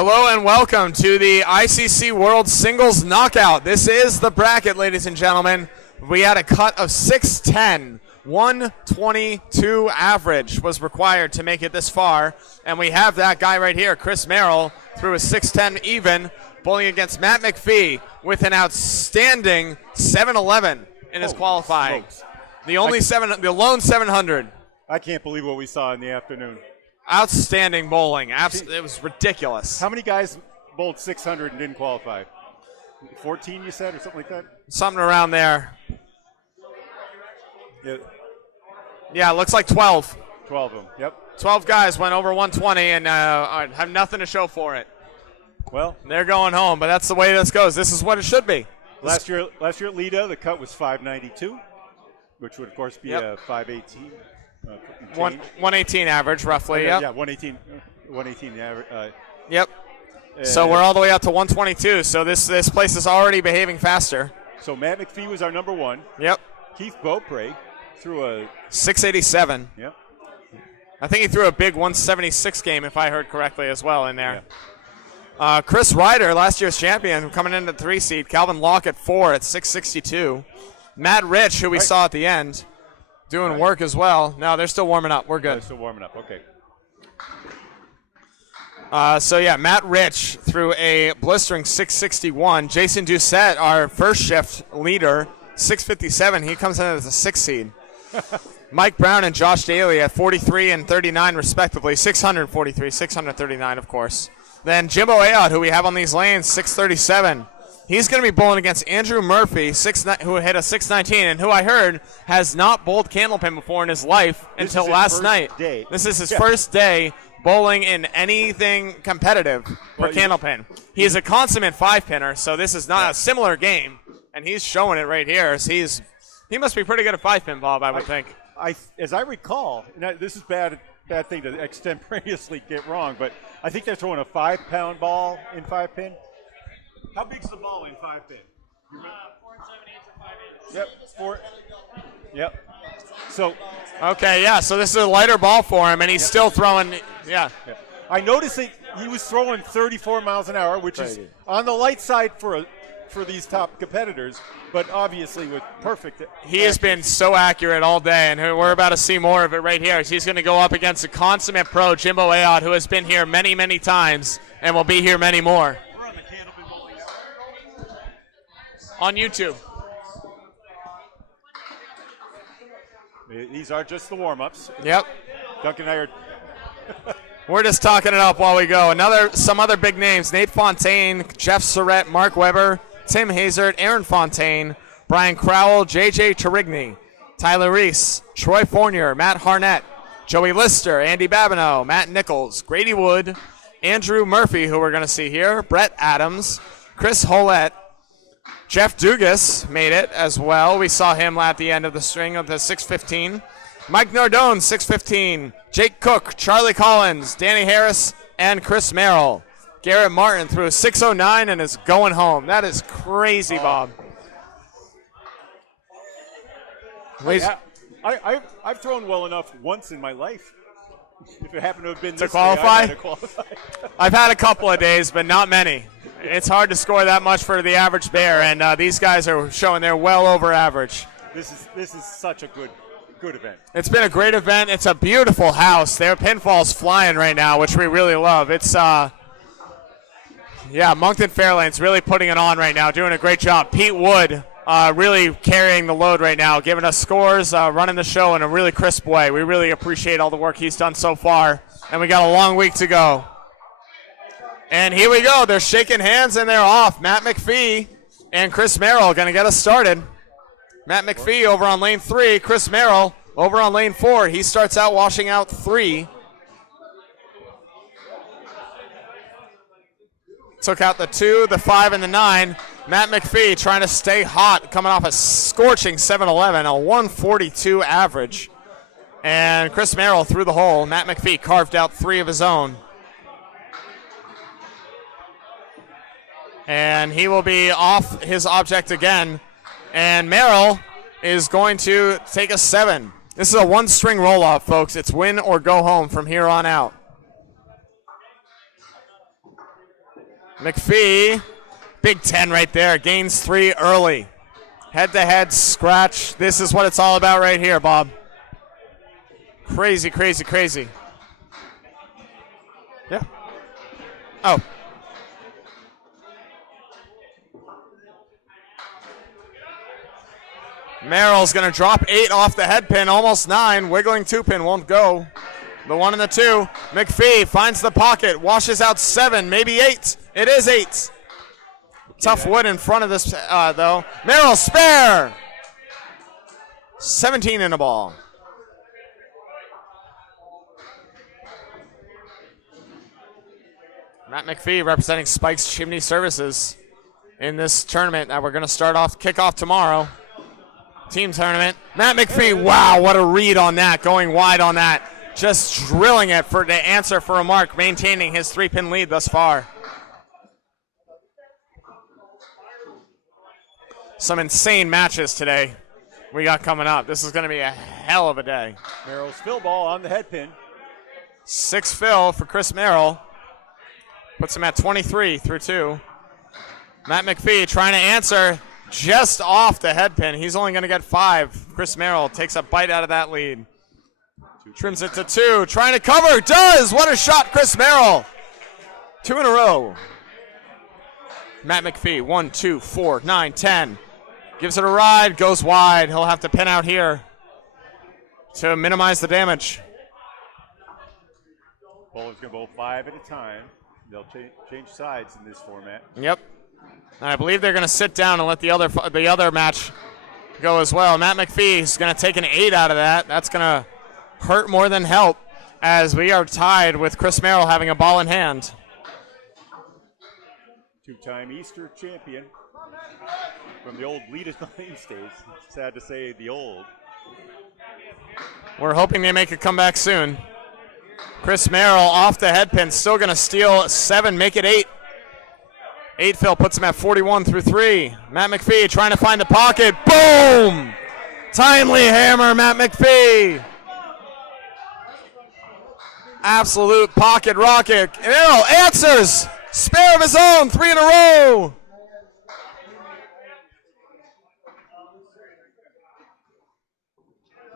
Hello and welcome to the ICC World Singles Knockout. This is the bracket, ladies and gentlemen. We had a cut of 6'10". 122 average was required to make it this far. And we have that guy right here, Chris Merrill, through a 6'10 even, bowling against Matt McPhee with an outstanding 7'11 in his qualifying. Smokes. The lone 700. I can't believe what we saw in the afternoon. Outstanding bowling. It was ridiculous. How many guys bowled 600 and didn't qualify? 14, you said, or something like that? Something around there. Yeah, it looks like 12. 12 of them, yep. 12 guys went over 120 and have nothing to show for it. Well, they're going home, but that's the way this goes. This is what it should be. Last year at Lido, the cut was 592, which would, of course, be a 518. 118 average, roughly. Yeah, yep. 118 average. Yep. So we're all the way out to 122. So this place is already behaving faster. So Matt McPhee was our number one. Yep. Keith Beaupre threw a 687. Yep. I think he threw a big 176 game, if I heard correctly, as well in there. Yeah. Chris Ryder, last year's champion, coming in at 3 seed. Calvin Locke at 4 at 662. Matt Rich, who we saw at the end, doing work as well. No, they're still warming up. We're good. They're still warming up. Okay. Matt Rich threw a blistering 661. Jason Doucette, our first shift leader, 657. He comes in as a 6 seed. Mike Brown and Josh Daly at 43 and 39 respectively. 643, 639, of course. Then Jimbo Ayotte, who we have on these lanes, 637. He's going to be bowling against Andrew Murphy, who hit a 619, and who I heard has not bowled Candlepin before in his life until last night. This is his first day bowling in anything competitive for Candlepin. He is a consummate 5-pinner, so this is not a similar game, and he's showing it right here. He must be pretty good at 5-pin, Bob, I would think. As I recall, this is bad thing to extemporaneously get wrong, but I think they're throwing a 5-pound ball in 5-pin. How big's the ball in 5-pin? 4 7/8 to 5 inches. Yep, 4. Yep. So. Okay, yeah. So this is a lighter ball for him, and he's still throwing. Yeah. I noticed that he was throwing 34 miles an hour, which is on the light side for these top competitors, but obviously with perfect. He has been so accurate all day, and we're about to see more of it right here. He's going to go up against a consummate pro, Jimbo Ayotte, who has been here many, many times and will be here many more. On YouTube. These are just the warm-ups. Yep. Duncan and I are. We're just talking it up while we go. Some other big names: Nate Fontaine, Jeff Surratt, Mark Weber, Tim Hazard, Aaron Fontaine, Brian Crowell, J.J. Turigny, Tyler Reese, Troy Fournier, Matt Harnett, Joey Lister, Andy Babineau, Matt Nichols, Grady Wood, Andrew Murphy, who we're going to see here, Brett Adams, Chris Hollett, Jeff Dugas made it as well. We saw him at the end of the string of the 615. Mike Nardone, 615. Jake Cook, Charlie Collins, Danny Harris, and Chris Merrill. Garrett Martin threw a 609 and is going home. That is crazy, Bob. I've thrown well enough once in my life. If it happened to have been to this qualify? day, I've had a couple of days, but not many. It's hard to score that much for the average bear, and these guys are showing they're well over average. This is such a good event. It's been a great event. It's a beautiful house. Their pinfall's flying right now, which we really love. It's Moncton Fairlane's really putting it on right now, doing a great job. Pete Wood really carrying the load right now, giving us scores, running the show in a really crisp way. We really appreciate all the work he's done so far, and we got a long week to go. And here we go. They're shaking hands, and they're off. Matt McPhee and Chris Merrill going to get us started. Matt McPhee over on lane 3. Chris Merrill over on lane 4. He starts out washing out 3. Took out the 2, the 5, and the 9. Matt McPhee trying to stay hot, coming off a scorching 7-11, a 142 average. And Chris Merrill through the hole. Matt McPhee carved out 3 of his own. And he will be off his object again. And Merrill is going to take a 7. This is a 1-string roll-off, folks. It's win or go home from here on out. McPhee, big 10 right there, gains 3 early. Head-to-head scratch. This is what it's all about right here, Bob. Crazy, crazy, crazy. Yeah. Oh. Merrill's going to drop 8 off the head pin, almost 9. Wiggling 2-pin won't go. The 1 and the 2. McPhee finds the pocket, washes out 7, maybe 8. It is 8. Tough wood in front of this, though. Merrill spare. 17 in the ball. Matt McPhee representing Spike's Chimney Services in this tournament that we're going to kick off tomorrow. Team tournament. Matt McPhee, wow, what a read on that, going wide on that. Just drilling it for the answer for a mark, maintaining his 3-pin lead thus far. Some insane matches today we got coming up. This is going to be a hell of a day. Merrill's fill ball on the head pin. 6 fill for Chris Merrill. Puts him at 23 through 2. Matt McPhee trying to answer just off the head pin. He's only going to get 5. Chris Merrill takes a bite out of that lead. Trims it to 2. Trying to cover. Does! What a shot, Chris Merrill. 2 in a row. Matt McPhee, 1, 2, 4, 9, 10. Gives it a ride. Goes wide. He'll have to pin out here to minimize the damage. Bowler's going to bowl 5 at a time. They'll change sides in this format. Yep. And I believe they're going to sit down and let the other match go as well. Matt McPhee is going to take an 8 out of that. That's going to hurt more than help, as we are tied with Chris Merrill having a ball in hand. 2-time Easter champion from the old Bleed It Lanes days. Sad to say, the old. We're hoping they make a comeback soon. Chris Merrill off the head pin, still going to steal 7, make it 8. 8 fill puts him at 41 through 3. Matt McPhee trying to find the pocket. Boom! Timely hammer, Matt McPhee. Absolute pocket rocket. Merrill answers. Spare of his own, 3 in a row.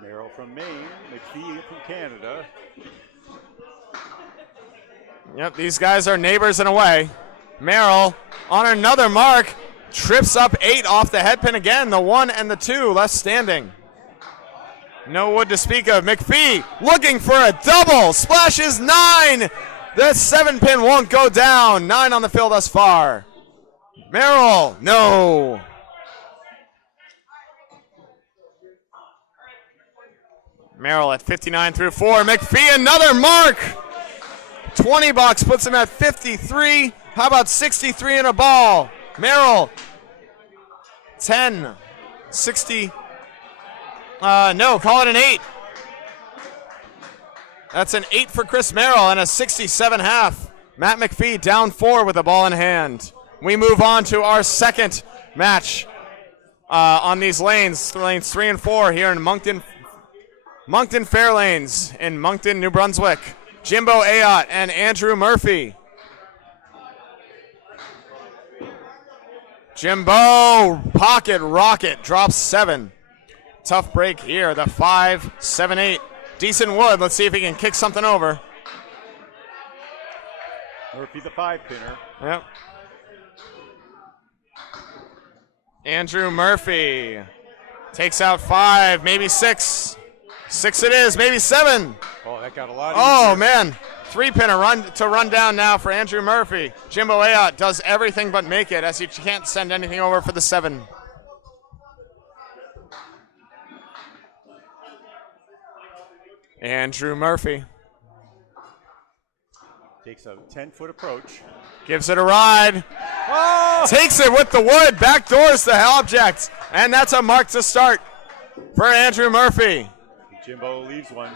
Merrill from Maine, McPhee from Canada. Yep, these guys are neighbors in a way. Merrill on another mark, trips up 8 off the head pin again. The 1 and the 2 left standing. No wood to speak of. McPhee looking for a double. Splashes 9. The 7-pin won't go down. 9 on the field thus far. Merrill, no. Merrill at 59 through 4. McPhee another mark. 20 bucks puts him at 53. How about 63 in a ball? Merrill, 10, 60. No, call it an 8. That's an 8 for Chris Merrill and a 67.5. Matt McPhee down 4 with the ball in hand. We move on to our second match on these lanes 3 and 4 here in Moncton Fairlanes in Moncton, New Brunswick. Jimbo Ayotte and Andrew Murphy. Jimbo, pocket rocket, drops 7. Tough break here, the 5, 7, 8. Decent wood, let's see if he can kick something over. Murphy the 5-pinner. Yep. Andrew Murphy takes out 5, maybe 6. 6 it is, maybe 7. Oh, that got a lot Oh, easier. man. 3-pinner run down now for Andrew Murphy. Jimbo Ayotte does everything but make it, as he can't send anything over for the 7. Andrew Murphy Takes a 10-foot approach. gives it a ride. Oh! Takes it with the wood, backdoors the object, and that's a mark to start for Andrew Murphy. Jimbo leaves one.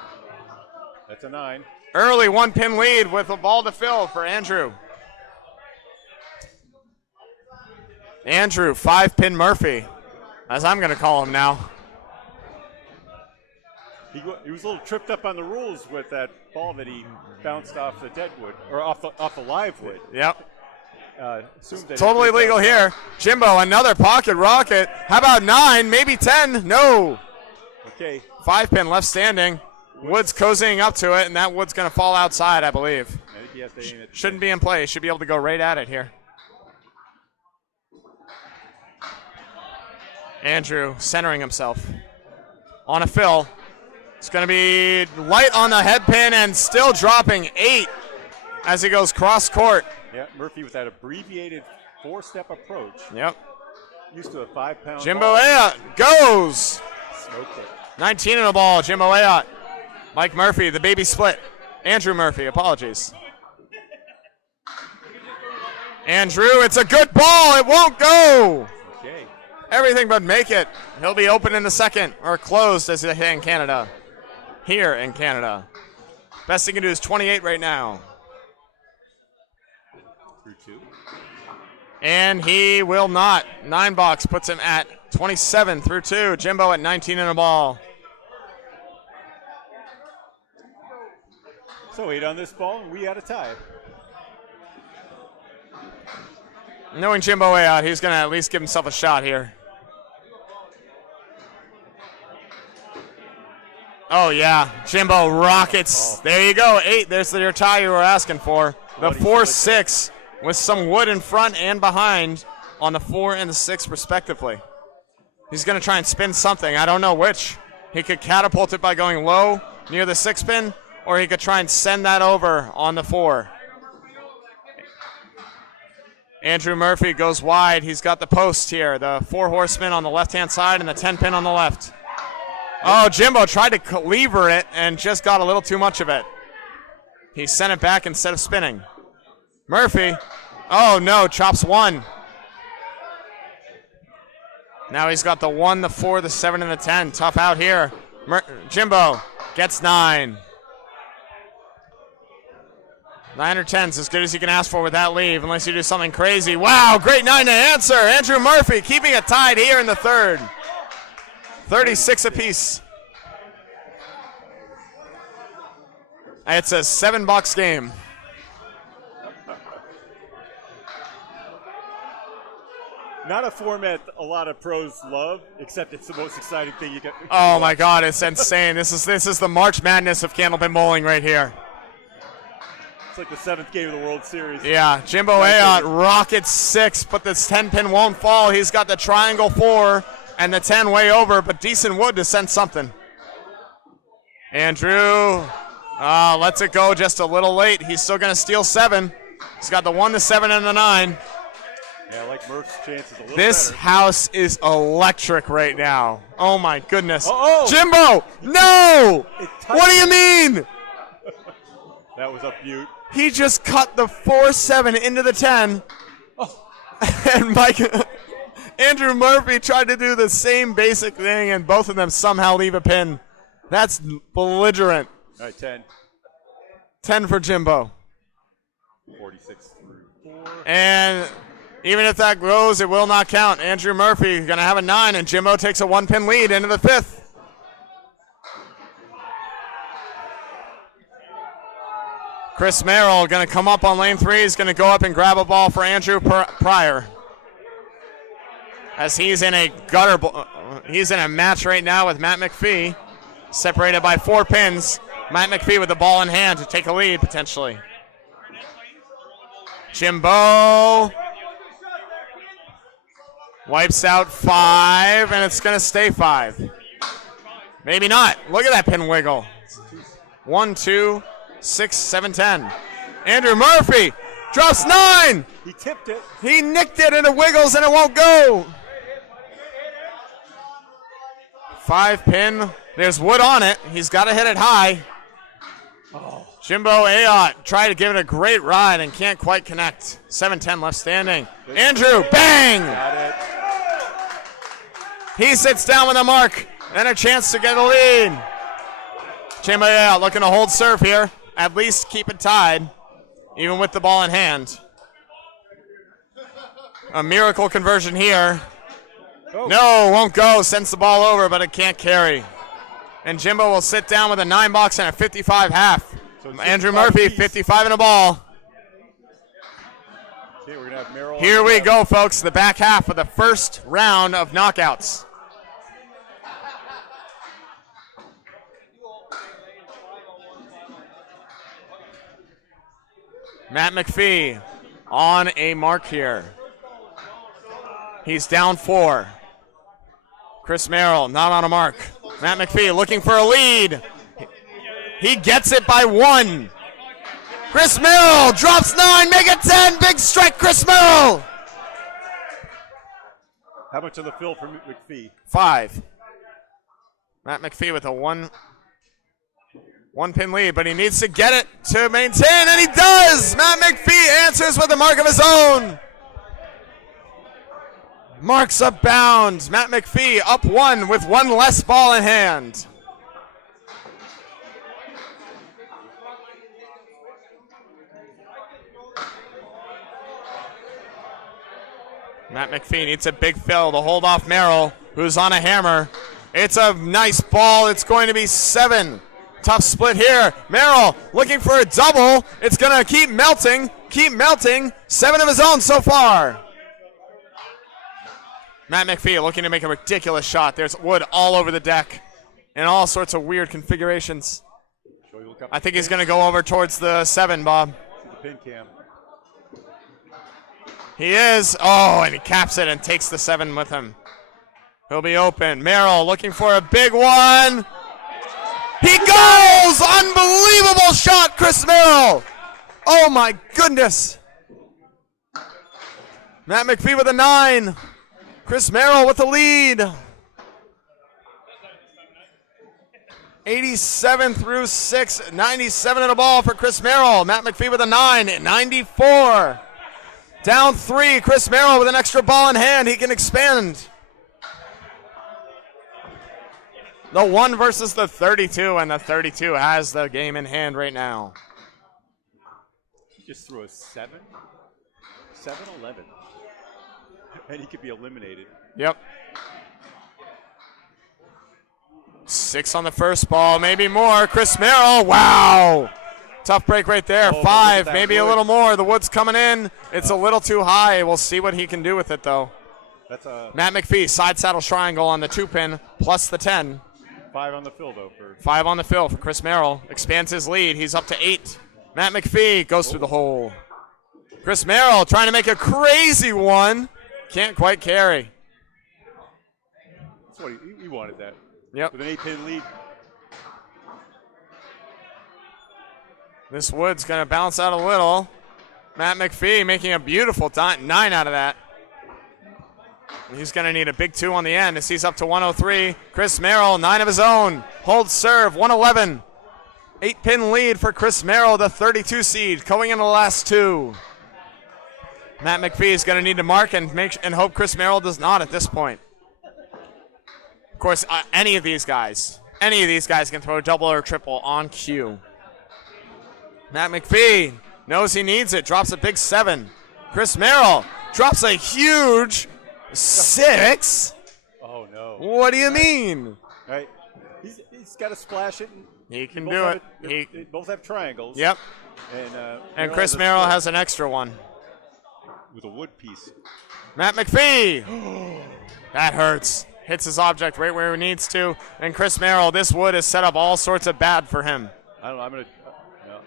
That's a 9. Early 1-pin lead with a ball to fill for Andrew. Andrew, 5-pin Murphy, as I'm going to call him now. He was a little tripped up on the rules with that ball that he bounced off the dead wood, or off the live wood. Yep. assumed that Totally legal here. Jimbo, another pocket rocket. How about 9, maybe 10? No. Okay. 5-pin left standing. Woods cozying up to it, and that wood's going to fall outside, I believe. I think he has to aim it. Shouldn't be in play. Should be able to go right at it here. Andrew centering himself on a fill. It's going to be light on the head pin and still dropping 8 as he goes cross court. Yeah, Murphy with that abbreviated 4-step approach. Yep. Used to a 5-pound Jimbo ball. Ayotte goes. Smoked it. 19 in the ball, Jimbo Ayotte. Mike Murphy, the baby split. Andrew Murphy, apologies. Andrew, it's a good ball. It won't go. Okay. Everything but make it. He'll be open in the second, or closed as they say in Canada. Here in Canada. Best he can do is 28 right now. Through 2. And he will not. 9 box puts him at 27 through 2. Jimbo at 19 in the ball. So 8 on this ball, and we had a tie. Knowing Jimbo Ayotte, he's going to at least give himself a shot here. Oh, yeah. Jimbo rockets. There you go. 8. There's your tie you were asking for. The 4-6 with some wood in front and behind on the 4 and the 6 respectively. He's going to try and spin something. I don't know which. He could catapult it by going low near the 6-pin, or he could try and send that over on the 4. Andrew Murphy goes wide. He's got the post here. The 4 horsemen on the left-hand side and the 10-pin on the left. Oh, Jimbo tried to lever it and just got a little too much of it. He sent it back instead of spinning. Murphy. Oh, no, chops 1. Now he's got the 1, the 4, the 7, and the 10. Tough out here. Jimbo gets 9. 9 or 10's as good as you can ask for with that leave, unless you do something crazy. Wow, great 9 to answer. Andrew Murphy keeping it tied here in the third. 36 apiece. It's a 7-box game. Not a format a lot of pros love, except it's the most exciting thing you get. Oh my God, it's insane. This is the March Madness of Candlepin bowling right here. It's like the 7th game of the World Series. Yeah, Jimbo Ayotte rockets 6, but this 10-pin won't fall. He's got the triangle 4 and the 10 way over, but decent wood to send something. Andrew lets it go just a little late. He's still going to steal 7. He's got the 1, the 7, and the 9. Yeah, I like Murph's chances a little This better. house is electric right now. Oh my goodness. Uh-oh. Jimbo, no! It touched What do you mean? That was a beaut. He just cut the 4-7 into the 10. Oh. And Andrew Murphy tried to do the same basic thing, and both of them somehow leave a pin. That's belligerent. All right, 10. 10 for Jimbo. 46 through 4. And even if that goes, it will not count. Andrew Murphy going to have a 9, and Jimbo takes a 1-pin lead into the 5th. Chris Merrill going to come up on lane 3. He's going to go up and grab a ball for Andrew Pryor. As he's in a he's in a match right now with Matt McPhee, separated by 4 pins. Matt McPhee with the ball in hand to take a lead potentially. Jimbo wipes out 5, and it's going to stay 5. Maybe not. Look at that pin wiggle. 1, 2, 6, 7, 10. Andrew Murphy drops 9. He tipped it. He nicked it, and it wiggles, and it won't go. 5 pin. There's wood on it. He's got to hit it high. Oh. Jimbo Ayotte tried to give it a great ride and can't quite connect. 7-10 left standing. Andrew, bang! Got it. He sits down with a mark and a chance to get a lead. Jimbo Ayotte looking to hold serve here. At least keep it tied, even with the ball in hand. A miracle conversion here. Oh. No, won't go. Sends the ball over, but it can't carry. And Jimbo will sit down with a 9-box and a 55 half. So Andrew Murphy, 55 in a ball. Okay, we're going to have Merrill. Here we go, folks. The back half of the first round of knockouts. Matt McPhee on a mark here. He's down 4. Chris Merrill not on a mark. Matt McPhee looking for a lead. He gets it by 1. Chris Merrill drops 9, make it 10. Big strike, Chris Merrill. How much on the fill for McPhee? 5. Matt McPhee with a one pin lead, but he needs to get it to maintain, and he does! Matt McPhee answers with a mark of his own. Marks up bounds. Matt McPhee up 1 with 1 less ball in hand. Matt McPhee needs a big fill to hold off Merrill, who's on a hammer. It's a nice ball. It's going to be 7. Tough split here. Merrill looking for a double. It's going to keep melting. 7 of his own so far. Matt McPhee looking to make a ridiculous shot. There's wood all over the deck in all sorts of weird configurations. I think he's going to go over towards the 7, Bob. The pin cam. He is. Oh, and he caps it and takes the 7 with him. He'll be open. Merrill looking for a big one. He goes! Unbelievable shot, Chris Merrill. Oh, my goodness. Matt McPhee with a 9. Chris Merrill with the lead. 87 through 6. 97 in a ball for Chris Merrill. Matt McPhee with a 9. 94. Down 3. Chris Merrill with an extra ball in hand. He can expand. The 1 versus the 32, and the 32 has the game in hand right now. Just threw a 7? 7-11. And he could be eliminated. Yep. 6 on the first ball, maybe more. Chris Merrill, wow. Tough break right there. 5, maybe a little more. The wood's coming in. It's a little too high. We'll see what he can do with it, though. That's a Matt McPhee, side saddle triangle on the 2-pin, plus the 10. 5 on the fill, though. 5 on the fill for Chris Merrill. Expands his lead. He's up to 8. Matt McPhee goes through the hole. Chris Merrill trying to make a crazy one. Can't quite carry. That's what he wanted that. Yep. With an 8-pin lead. This wood's going to bounce out a little. Matt McPhee making a beautiful 9 out of that. He's going to need a big 2 on the end as he's up to 103. Chris Merrill, 9 of his own. Holds serve, 111. 8-pin lead for Chris Merrill, the 32 seed, going into the last 2. Matt McPhee is going to need to mark and hope Chris Merrill does not at this point. Of course, any of these guys can throw a double or a triple on cue. Matt McPhee knows he needs it, drops a big 7. Chris Merrill drops a huge 6. Oh, no. What do you mean? Right. He's got to splash it. He can do it. They both have triangles. Yep. And Chris Merrill has an extra one. With a wood piece. Matt McPhee. That hurts. Hits his object right where he needs to. And Chris Merrill, this wood has set up all sorts of bad for him. I don't know. I'm going to. No.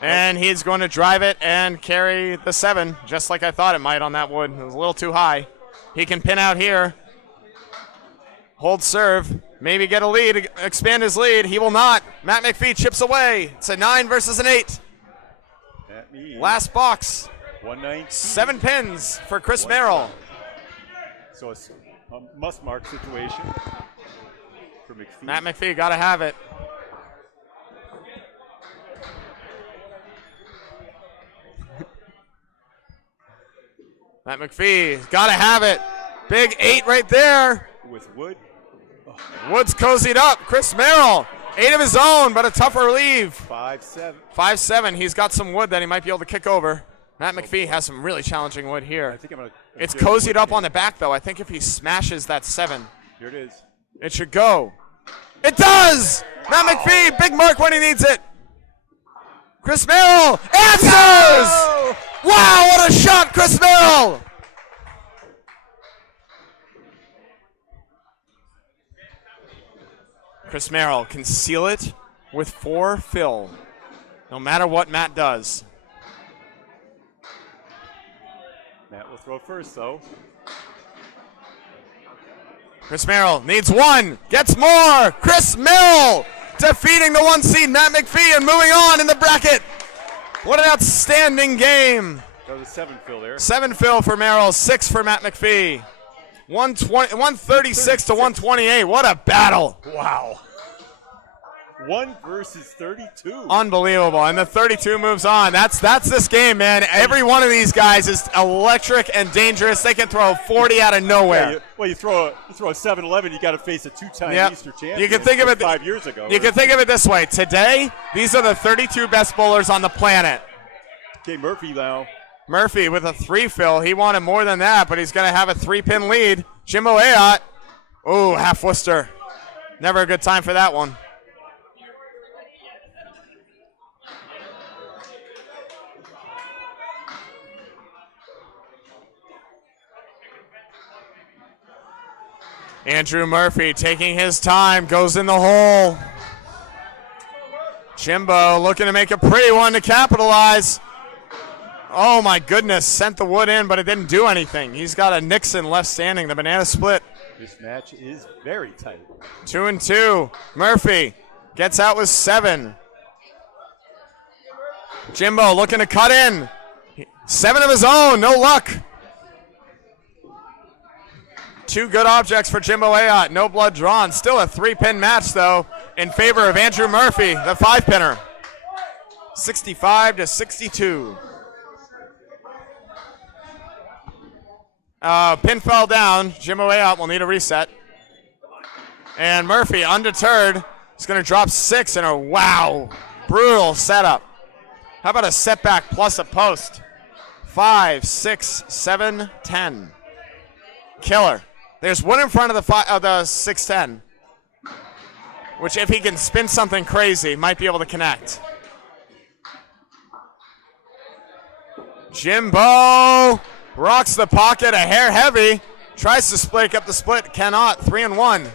And he's going to drive it and carry the 7, just like I thought it might on that wood. It was a little too high. He can pin out here. Hold serve. Maybe get a lead. Expand his lead. He will not. Matt McPhee chips away. It's a 9 versus an 8. Last box. 119. 7 pins for Chris Merrill. So it's a must-mark situation for McPhee. Matt McPhee got to have it. Matt McPhee got to have it. Big 8 right there. With wood. Oh. Wood's cozied up. Chris Merrill, 8 of his own, but a tougher leave. 5-7. 5-7. He's got some wood that he might be able to kick over. Matt McPhee has some really challenging wood here. I think I'm gonna it's cozied up on the back, though. I think if he smashes that 7, here it is. It should go. It does! Matt McPhee, big mark when he needs it. Chris Merrill answers! Merrill! Chris Merrill can seal it with 4 fill, no matter what Matt does. Matt will throw first, though. Chris Merrill needs 1, gets more. Chris Merrill defeating the 1 seed Matt McPhee and moving on in the bracket. What an outstanding game. That was a 7 fill there. 7 fill for Merrill, 6 for Matt McPhee. 136 to 128. What a battle. Wow. 1 versus 32. Unbelievable. And the 32 moves on. That's this game, man. Every one of these guys is electric and dangerous. They can throw 40 out of nowhere. Yeah, you throw a 7-11, you got to face a 2-time Easter champion. You can think of it 5 years ago. You can think of it this way. Today, these are the 32 best bowlers on the planet. Okay, Murphy now. Murphy with a 3 fill. He wanted more than that, but he's going to have a 3-pin lead. Jimbo Ayotte. Ooh, half Worcester. Never a good time for that one. Andrew Murphy taking his time, goes in the hole. Jimbo looking to make a pretty one to capitalize. Oh my goodness, sent the wood in, but it didn't do anything. He's got a Nixon left standing, the banana split. This match is very tight. 2-2. Murphy gets out with 7. Jimbo looking to cut in. 7 of his own, no luck. 2 good objects for Jimbo Ayotte, no blood drawn. Still a 3-pin match, though, in favor of Andrew Murphy, the 5-pinner. 65 to 62. Pin fell down. Jimbo Ayotte will need a reset. And Murphy, undeterred, is going to drop 6 in a wow, brutal setup. How about a setback plus a post? 5, 6, 7, 10. Killer. There's one in front of the 6-10, which if he can spin something crazy, might be able to connect. Jimbo rocks the pocket a hair heavy, tries to break up the split, cannot. 3-1.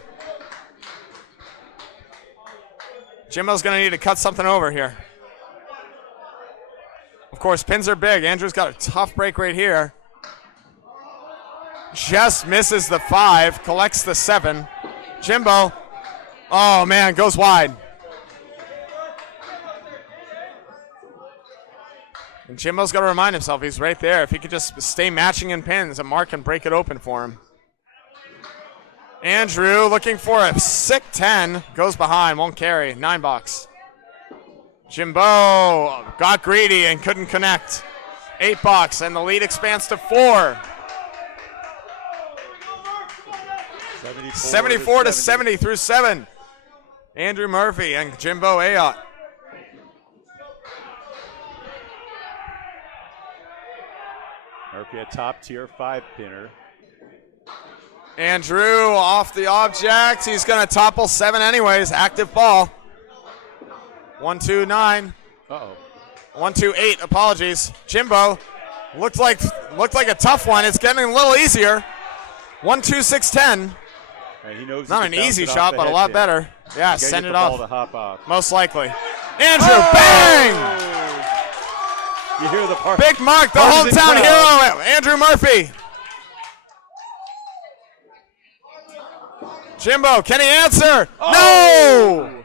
Jimbo's going to need to cut something over here. Of course, pins are big. Andrew's got a tough break right here. Just misses the 5, collects the 7. Jimbo, oh man, goes wide. And Jimbo's got to remind himself he's right there. If he could just stay matching in pins, and Mark can break it open for him. Andrew looking for a sick 10, goes behind, won't carry, 9 bucks. Jimbo got greedy and couldn't connect. 8 bucks, and the lead expands to 4. 74 to 70 through 7. Andrew Murphy and Jimbo Ayotte. Murphy a top tier 5-pinner. Andrew off the object. He's going to topple 7 anyways. Active ball. 1-2-9. Uh-oh. 1-2-8. Apologies. Jimbo looked like a tough one. It's getting a little easier. 1-2-6-10. And he knows not an easy shot, but a lot better. Yeah, send it off. To hop off. Most likely. Andrew, bang! You hear the part. Big Mark, the hometown hero, Andrew Murphy. Jimbo, can he answer? Oh! No!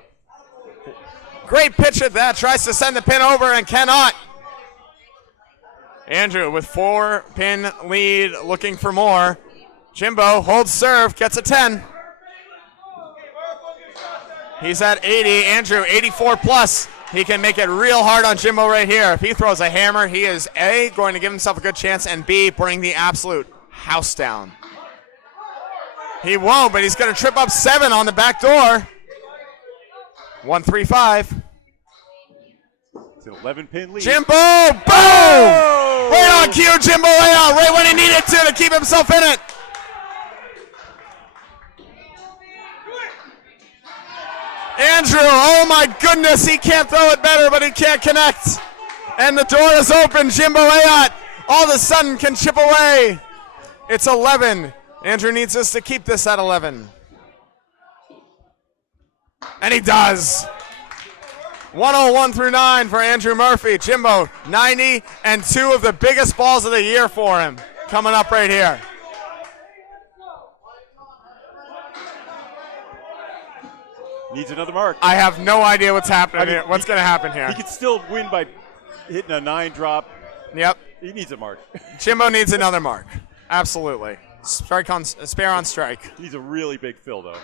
Great pitch at that. Tries to send the pin over and cannot. Andrew with 4-pin lead, looking for more. Jimbo holds serve, gets a 10. He's at 80. Andrew, 84 plus. He can make it real hard on Jimbo right here. If he throws a hammer, he is A, going to give himself a good chance, and B, bring the absolute house down. He won't, but he's going to trip up 7 on the back door. 1-3-5. It's an 11-pin lead. Jimbo, boom! Oh! Right on cue, Jimbo Ayotte, right when he needed to keep himself in it. Andrew, oh my goodness, he can't throw it better, but he can't connect. And the door is open. Jimbo Ayotte all of a sudden can chip away. It's 11. Andrew needs us to keep this at 11. And he does. 101 through 9 for Andrew Murphy. Jimbo, 90 and 2 of the biggest balls of the year for him coming up right here. Needs another mark. I have no idea what's happening here. What's going to happen here? He could still win by hitting a 9 drop. Yep. He needs a mark. Jimbo needs another mark. Absolutely. Spare on strike. He's a really big fill, though.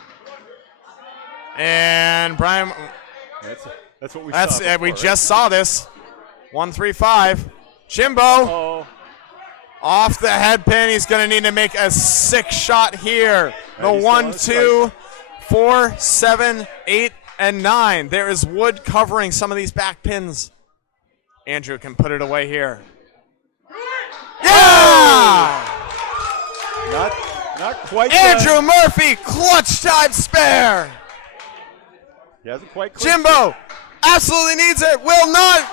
And Brian. That's what we saw before, we right? just saw this. 1-3-5. Jimbo. Off the head pin. He's going to need to make a 6 shot here. The 1, 2, 4, 7, 8, and 9. There is wood covering some of these back pins. Andrew can put it away here. Yeah! Not quite. Andrew Murphy, clutch time spare. He hasn't quite. Jimbo absolutely needs it. Will not.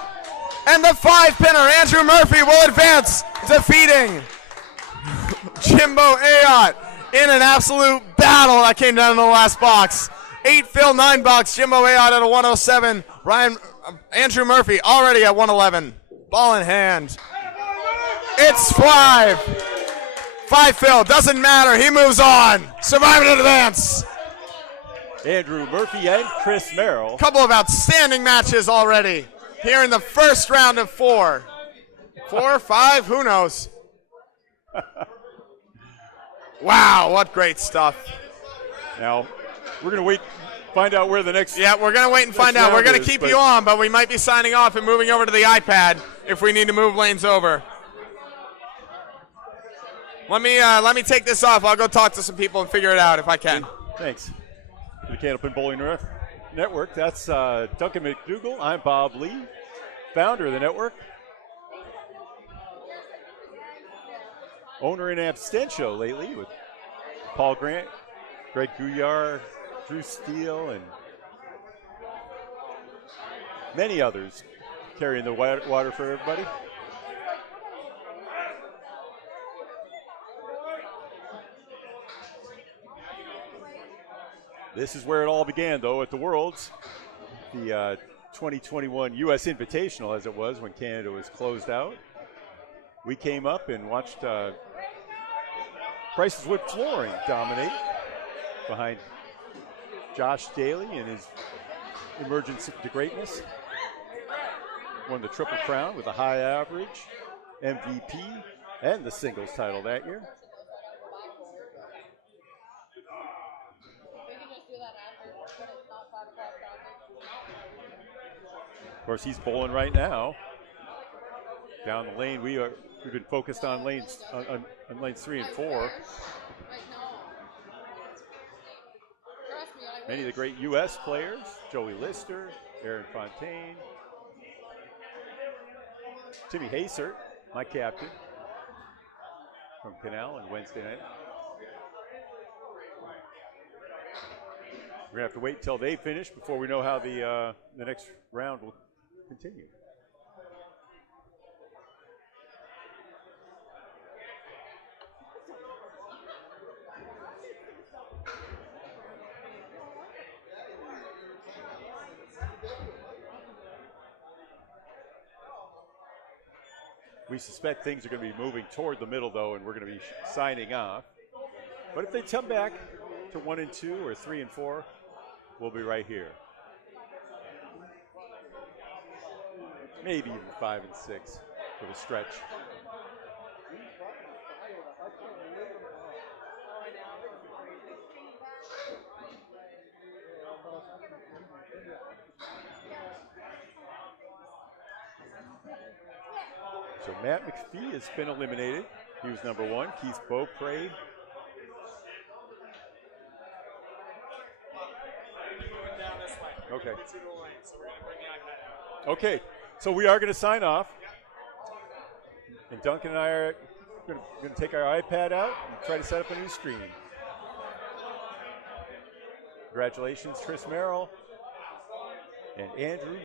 And the 5-pinner, Andrew Murphy, will advance, defeating Jimbo Ayotte in an absolute battle that came down in the last box. 8 fill, 9 box. Jimbo Ayotte at a 107. Andrew Murphy already at 111. Ball in hand. It's 5. 5 fill, doesn't matter. He moves on. Surviving in advance. Andrew Murphy and Chris Merrill. Couple of outstanding matches already here in the first round of 4. 4 or 5, who knows? Wow, what great stuff. Now, we're going to wait, find out where the next. Yeah, we're going to wait and find out. We're going to keep you on, but we might be signing off and moving over to the iPad if we need to move lanes over. Let me take this off. I'll go talk to some people and figure it out if I can. Thanks. The Candlepin Bowling Network. That's Duncan MacDougall. I'm Bob Lee, founder of the network. Owner in absentia lately with Paul Grant, Greg Guyar, Drew Steele, and many others carrying the water for everybody. This is where it all began, though, at the Worlds, the 2021 U.S. Invitational, as it was when Canada was closed out. We came up and watched Price's Wood Flooring dominate behind Josh Daly and his emergence to greatness. Won the Triple Crown with a high average, MVP, and the singles title that year. Of course, he's bowling right now. Down the lane, we've been focused on lanes on lanes 3 and 4. Many of the great U.S. players: Joey Lister, Aaron Fontaine, Timmy Hasert, my captain from Canal on Wednesday night. We're gonna have to wait until they finish before we know how the next round will continue. We suspect things are going to be moving toward the middle, though, and we're going to be signing off. But if they come back to 1 and 2 or 3 and 4, we'll be right here. Maybe even 5 and 6 for the stretch. So Matt McPhee has been eliminated. He was number 1. Keith Beaupre. Okay. Okay, so we are going to sign off. And Duncan and I are going to take our iPad out and try to set up a new screen. Congratulations, Chris Merrill and Andrew